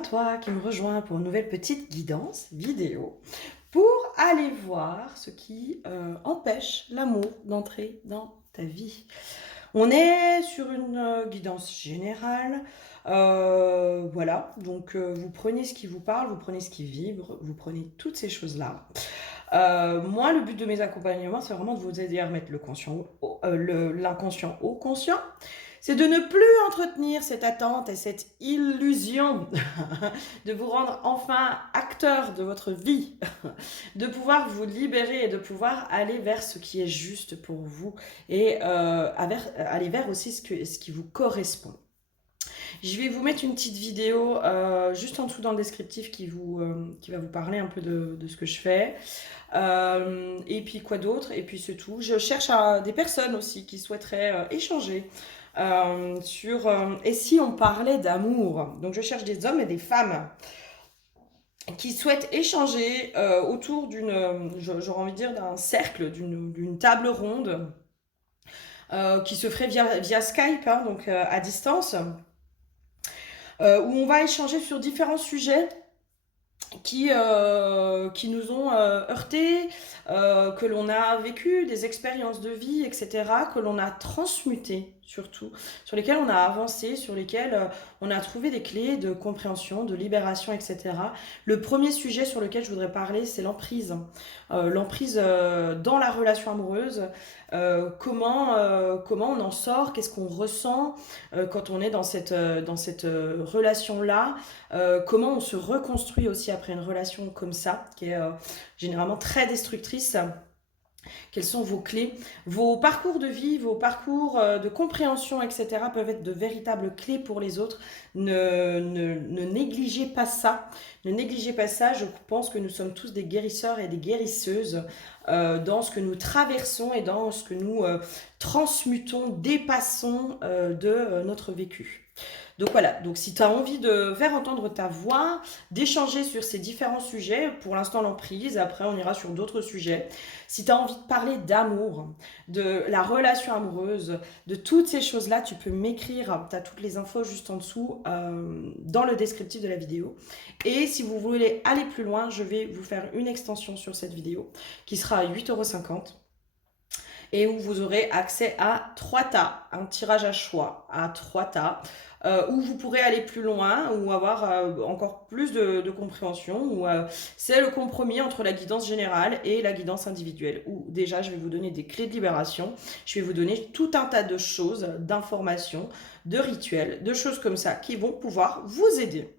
à toi qui me rejoins pour une nouvelle petite guidance vidéo pour aller voir ce qui empêche l'amour d'entrer dans ta vie. On est sur une guidance générale, voilà, donc vous prenez ce qui vous parle, vous prenez ce qui vibre, vous prenez toutes ces choses-là. Moi, le but de mes accompagnements, c'est vraiment de vous aider à remettre l'inconscient au conscient. C'est de ne plus entretenir cette attente et cette illusion de vous rendre enfin acteur de votre vie, de pouvoir vous libérer et de pouvoir aller vers ce qui est juste pour vous et aller vers aussi ce qui vous correspond. Je vais vous mettre une petite vidéo juste en dessous dans le descriptif qui va vous parler un peu de ce que je fais. Et puis quoi d'autre? Et puis c'est tout. Je cherche des personnes aussi qui souhaiteraient échanger sur et si on parlait d'amour. Donc je cherche des hommes et des femmes qui souhaitent échanger autour j'aurais envie de dire d'un cercle, d'une table ronde qui se ferait via Skype, hein, donc à distance, où on va échanger sur différents sujets qui nous ont heurtés, que l'on a vécu, des expériences de vie, etc., que l'on a transmuté surtout, sur lesquelles on a avancé, sur lesquelles on a trouvé des clés de compréhension, de libération, etc. Le premier sujet sur lequel je voudrais parler, c'est l'emprise. L'emprise dans la relation amoureuse, comment on en sort, qu'est-ce qu'on ressent quand on est dans cette relation-là, comment on se reconstruit aussi après une relation comme ça, qui est généralement très destructrice. Quelles sont vos clés? Vos parcours de vie, vos parcours de compréhension, etc. peuvent être de véritables clés pour les autres. Ne négligez pas ça. Ne négligez pas ça. Je pense que nous sommes tous des guérisseurs et des guérisseuses dans ce que nous traversons et dans ce que nous transmutons, dépassons de notre vécu. Donc voilà, donc si tu as envie de faire entendre ta voix, d'échanger sur ces différents sujets, pour l'instant l'emprise, après on ira sur d'autres sujets. Si tu as envie de parler d'amour, de la relation amoureuse, de toutes ces choses-là, tu peux m'écrire, tu as toutes les infos juste en dessous dans le descriptif de la vidéo. Et si vous voulez aller plus loin, je vais vous faire une extension sur cette vidéo qui sera à 8,50 € et où vous aurez accès à 3 tas, un tirage à choix à 3 tas, où vous pourrez aller plus loin ou avoir encore plus de compréhension, où c'est le compromis entre la guidance générale et la guidance individuelle, où déjà je vais vous donner des clés de libération, je vais vous donner tout un tas de choses, d'informations, de rituels, de choses comme ça qui vont pouvoir vous aider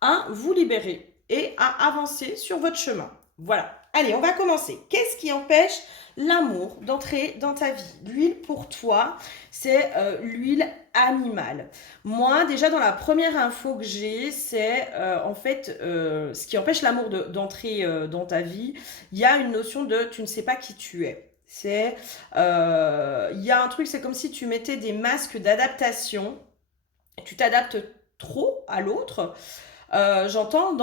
à vous libérer et à avancer sur votre chemin. Voilà. Allez, on va commencer. Qu'est-ce qui empêche l'amour d'entrer dans ta vie? L'huile pour toi, c'est l'huile animale. Moi, déjà dans la première info que j'ai, c'est en fait ce qui empêche l'amour d'entrer dans ta vie. Il y a une notion de tu ne sais pas qui tu es. Il y a un truc, c'est comme si tu mettais des masques d'adaptation. Tu t'adaptes trop à l'autre. J'entends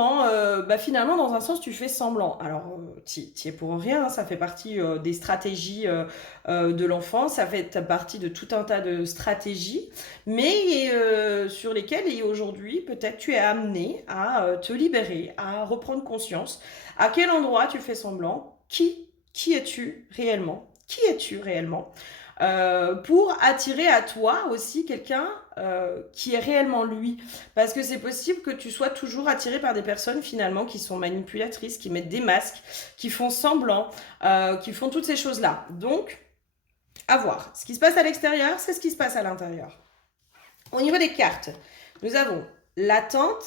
finalement dans un sens tu fais semblant. Alors t'y es pour rien, hein, ça fait partie des stratégies de l'enfant, ça fait partie de tout un tas de stratégies, mais sur lesquelles et aujourd'hui peut-être tu es amené à te libérer, à reprendre conscience. À quel endroit tu fais semblant? Qui es-tu réellement? Qui es-tu réellement? Pour attirer à toi aussi quelqu'un qui est réellement lui. Parce que c'est possible que tu sois toujours attiré par des personnes finalement qui sont manipulatrices, qui mettent des masques, qui font semblant, qui font toutes ces choses-là. Donc, à voir. Ce qui se passe à l'extérieur, c'est ce qui se passe à l'intérieur. Au niveau des cartes, nous avons l'attente,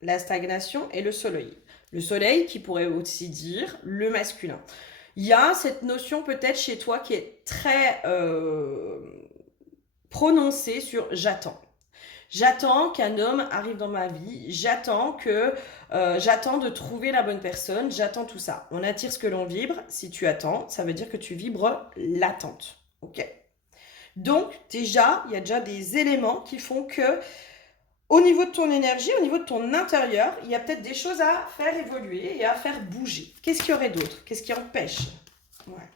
la stagnation et le soleil. Le soleil qui pourrait aussi dire le masculin. Il y a cette notion peut-être chez toi qui est très prononcée sur j'attends. J'attends qu'un homme arrive dans ma vie, j'attends de trouver la bonne personne, j'attends tout ça. On attire ce que l'on vibre. Si tu attends, ça veut dire que tu vibres l'attente. Ok. Donc déjà, il y a déjà des éléments qui font que au niveau de ton énergie, au niveau de ton intérieur, il y a peut-être des choses à faire évoluer et à faire bouger. Qu'est-ce qu'il y aurait d'autre? Qu'est-ce qui empêche? Ouais.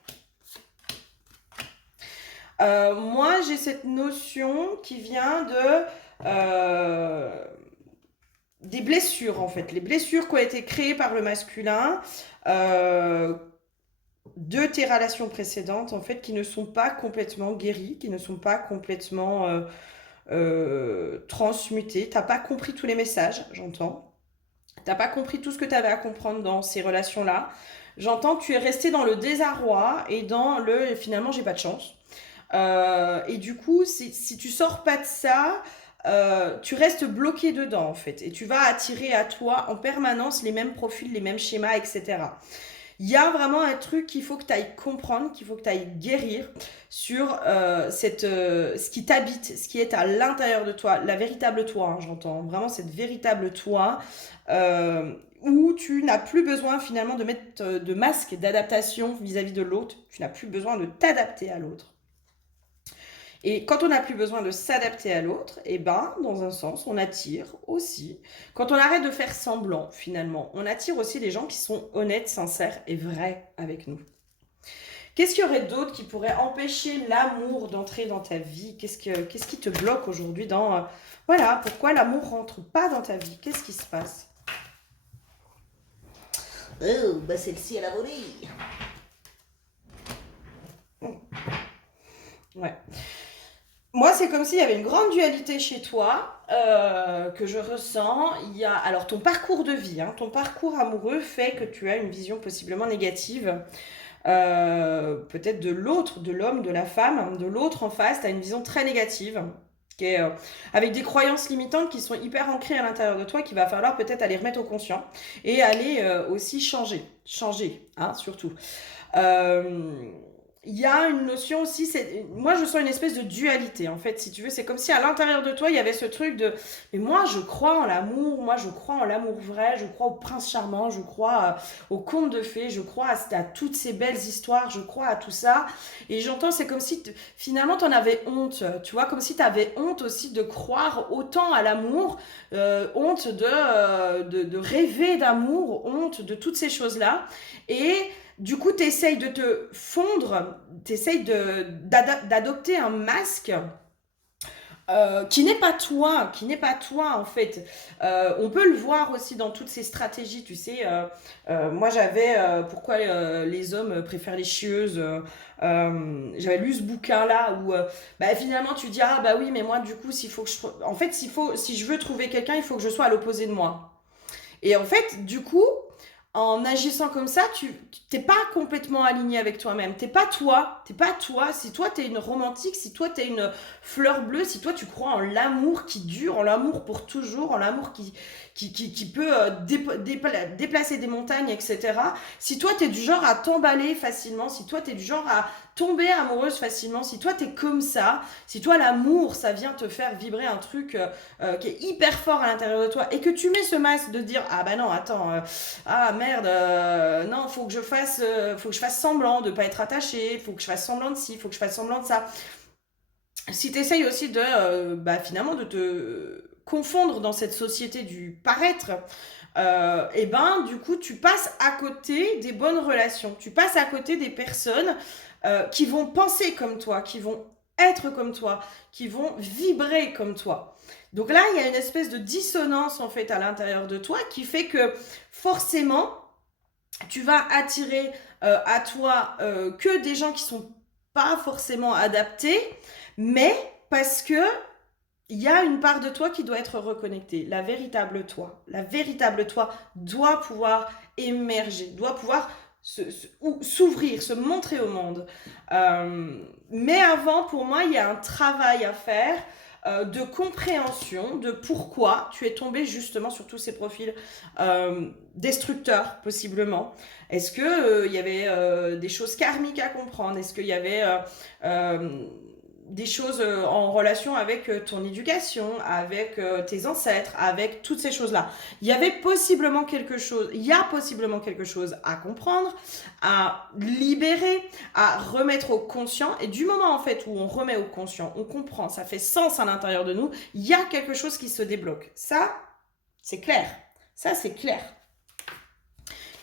Moi, j'ai cette notion qui vient des blessures, en fait. Les blessures qui ont été créées par le masculin euh, de tes relations précédentes, en fait, qui ne sont pas complètement guéries, qui ne sont pas complètement transmutées. T'as pas compris tous les messages, j'entends. T'as pas compris tout ce que tu avais à comprendre dans ces relations-là. J'entends que tu es resté dans le désarroi et dans le finalement j'ai pas de chance. Et du coup, si tu sors pas de ça, tu restes bloqué dedans en fait. Et tu vas attirer à toi en permanence les mêmes profils, les mêmes schémas, etc. Il y a vraiment un truc qu'il faut que tu ailles comprendre, qu'il faut que tu ailles guérir sur ce qui t'habite, ce qui est à l'intérieur de toi, la véritable toi, hein, j'entends. Vraiment cette véritable toi, où tu n'as plus besoin finalement de mettre de masque d'adaptation vis-à-vis de l'autre. Tu n'as plus besoin de t'adapter à l'autre. Et quand on n'a plus besoin de s'adapter à l'autre, et ben, dans un sens, on attire aussi. Quand on arrête de faire semblant, finalement, on attire aussi les gens qui sont honnêtes, sincères et vrais avec nous. Qu'est-ce qu'il y aurait d'autre qui pourrait empêcher l'amour d'entrer dans ta vie? Qu'est-ce qui te bloque aujourd'hui dans... voilà, pourquoi l'amour rentre pas dans ta vie? Qu'est-ce qui se passe? Oh, bah celle-ci, elle a volé. Ouais. Moi, c'est comme s'il y avait une grande dualité chez toi que je ressens. Il y a alors ton parcours de vie, hein, ton parcours amoureux fait que tu as une vision possiblement négative, peut-être de l'autre, de l'homme, de la femme, de l'autre en face. Tu as une vision très négative, qui est, avec des croyances limitantes qui sont hyper ancrées à l'intérieur de toi, qu'il va falloir peut-être aller remettre au conscient et aller aussi changer, hein, surtout. Euh, il y a une notion aussi, moi je sens une espèce de dualité en fait, si tu veux, c'est comme si à l'intérieur de toi il y avait ce truc de, mais moi je crois en l'amour, moi je crois en l'amour vrai, je crois au prince charmant, je crois aux contes de fées, je crois à toutes ces belles histoires, je crois à tout ça, et j'entends, c'est comme si finalement t'en avais honte, tu vois, comme si t'avais honte aussi de croire autant à l'amour, honte de rêver d'amour, honte de toutes ces choses-là, et du coup, tu essayes de te fondre, tu essayes d'adopter un masque qui n'est pas toi en fait. On peut le voir aussi dans toutes ces stratégies, tu sais. Moi j'avais pourquoi les hommes préfèrent les chieuses. J'avais lu ce bouquin là où bah, finalement tu dis ah bah oui mais moi du coup s'il faut que en fait si je veux trouver quelqu'un il faut que je sois à l'opposé de moi. Et en fait du coup en agissant comme ça, tu t'es pas complètement aligné avec toi-même. T'es pas toi. T'es pas toi. Si toi t'es une romantique, si toi t'es une fleur bleue, si toi tu crois en l'amour qui dure, en l'amour pour toujours, en l'amour qui peut déplacer des montagnes, etc. Si toi t'es du genre à t'emballer facilement, si toi t'es du genre à tomber amoureuse facilement, si toi t'es comme ça, si toi l'amour ça vient te faire vibrer un truc qui est hyper fort à l'intérieur de toi et que tu mets ce masque de dire ah bah non attends ah merde, non, faut que je fasse semblant de pas être attaché, faut que je fasse semblant de ci, faut que je fasse semblant de ça. Si tu essayes aussi de, bah, finalement, de te confondre dans cette société du paraître, et ben, du coup, tu passes à côté des bonnes relations, tu passes à côté des personnes qui vont penser comme toi, qui vont être comme toi, qui vont vibrer comme toi. Donc là, il y a une espèce de dissonance en fait à l'intérieur de toi qui fait que forcément, tu vas attirer à toi que des gens qui sont pas forcément adaptés, mais parce que il y a une part de toi qui doit être reconnectée, la véritable toi. La véritable toi doit pouvoir émerger, doit pouvoir s'ouvrir, se montrer au monde. Mais avant, pour moi, il y a un travail à faire de compréhension de pourquoi tu es tombé justement sur tous ces profils destructeurs, possiblement. Est-ce que il y avait des choses karmiques à comprendre? Est-ce qu'il y avait des choses en relation avec ton éducation, avec tes ancêtres, avec toutes ces choses-là. Il y avait possiblement quelque chose, il y a possiblement quelque chose à comprendre, à libérer, à remettre au conscient. Et du moment en fait où on remet au conscient, on comprend, ça fait sens à l'intérieur de nous, il y a quelque chose qui se débloque. Ça, c'est clair. Ça, c'est clair.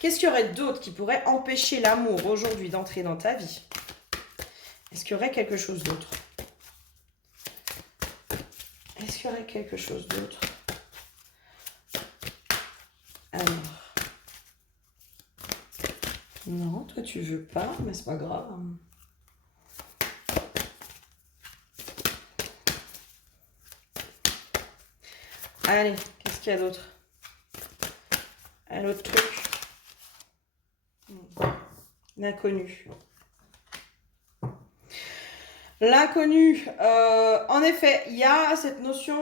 Qu'est-ce qu'il y aurait d'autre qui pourrait empêcher l'amour aujourd'hui d'entrer dans ta vie? Est-ce qu'il y aurait quelque chose d'autre? Est-ce qu'il y aurait quelque chose d'autre? Alors, non, toi tu veux pas, mais c'est pas grave. Allez, qu'est-ce qu'il y a d'autre? Un autre truc. L'inconnu. L'inconnu, en effet, il y a cette notion,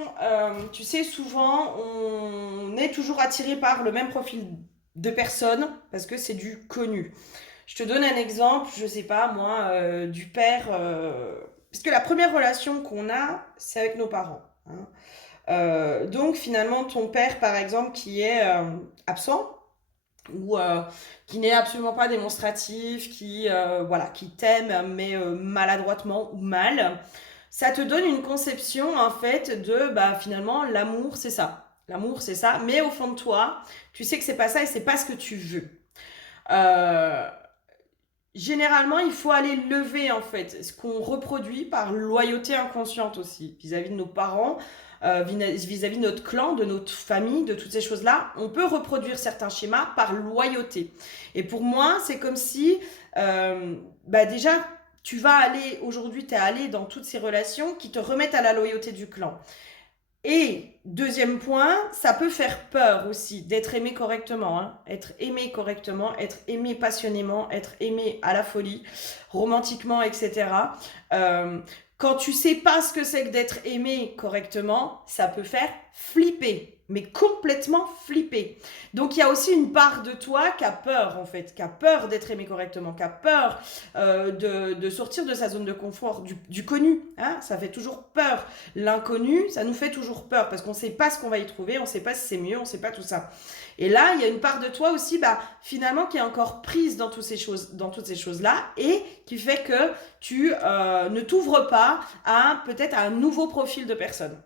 tu sais, souvent, on est toujours attiré par le même profil de personne parce que c'est du connu. Je te donne un exemple, je sais pas, moi, du père, parce que la première relation qu'on a, c'est avec nos parents, hein. Donc, finalement, ton père, par exemple, qui est absent, ou qui n'est absolument pas démonstratif, voilà, qui t'aime mais maladroitement ou mal, ça te donne une conception en fait de bah finalement l'amour c'est ça. L'amour c'est ça, mais au fond de toi, tu sais que c'est pas ça et c'est pas ce que tu veux. Euh, Généralement, il faut aller lever en fait ce qu'on reproduit par loyauté inconsciente aussi vis-à-vis de nos parents, vis-à-vis de notre clan, de notre famille, de toutes ces choses-là. On peut reproduire certains schémas par loyauté. Et pour moi, c'est comme si, bah déjà, tu vas aller, aujourd'hui, tu es allé dans toutes ces relations qui te remettent à la loyauté du clan. Et deuxième point, ça peut faire peur aussi d'être aimé correctement, hein. Être aimé correctement, être aimé passionnément, être aimé à la folie, romantiquement, etc. Euh, Quand tu sais pas ce que c'est que d'être aimé correctement, ça peut faire flipper, mais complètement flipper. Donc il y a aussi une part de toi qui a peur en fait, qui a peur d'être aimé correctement, qui a peur de sortir de sa zone de confort, du connu, hein. Ça fait toujours peur. L'inconnu, ça nous fait toujours peur parce qu'on ne sait pas ce qu'on va y trouver, on ne sait pas si c'est mieux, on ne sait pas tout ça. Et là, il y a une part de toi aussi, bah, finalement, qui est encore prise dans, dans toutes ces choses-là et qui fait que tu ne t'ouvres pas à peut-être à un nouveau profil de personne.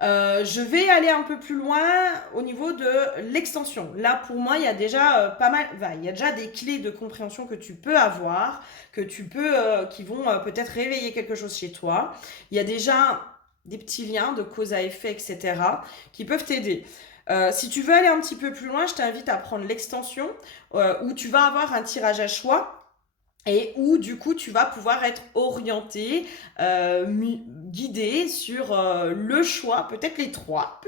Je vais aller un peu plus loin au niveau de l'extension. Là, pour moi, il y a déjà pas mal, enfin, il y a déjà des clés de compréhension que tu peux avoir, que tu peux, qui vont peut-être réveiller quelque chose chez toi. Il y a déjà des petits liens de cause à effet, etc., qui peuvent t'aider. Si tu veux aller un petit peu plus loin, je t'invite à prendre l'extension où tu vas avoir un tirage à choix et où du coup tu vas pouvoir être orienté, guidé sur le choix, peut-être les trois,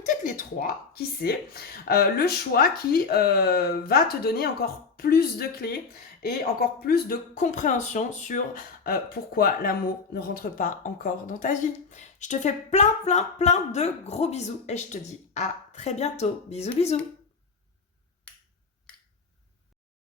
qui sait, le choix qui va te donner encore plus de clés et encore plus de compréhension sur pourquoi l'amour ne rentre pas encore dans ta vie. Je te fais plein de gros bisous et je te dis à très bientôt. Bisous bisous.